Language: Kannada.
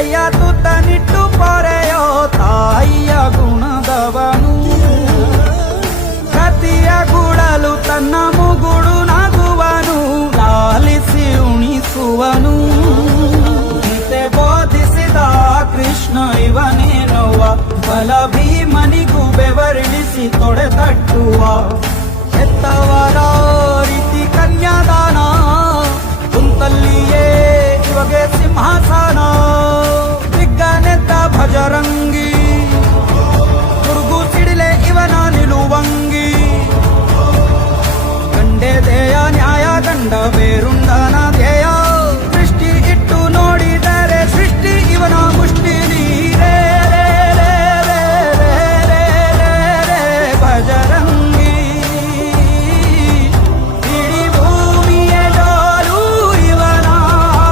ಕೈಯ ತುತ್ತನಿಟ್ಟು ಪೊರೆಯೋ ತಾಯಿಯ ಗುಣದವನು. ಕತಿಯ ಗುಡಲು ತನ್ನ ಮುಗುಡು ನಗುವನು, ಲಾಲಿಸಿ ಉಣಿಸುವನು. ಗೀತೆ ಬೋಧಿಸಿದ ಕೃಷ್ಣ ಇವನೇನೋವ, ಬಲ ಭೀಮನಿಗೂ ಬೆವರಿಳಿಸಿ ತೊಡೆ ತಟ್ಟುವ. ಹೆತ್ತವರ ರೀತಿ ಕನ್ಯಾದಾನ ಕುಂತಲ್ಲಿಯೇ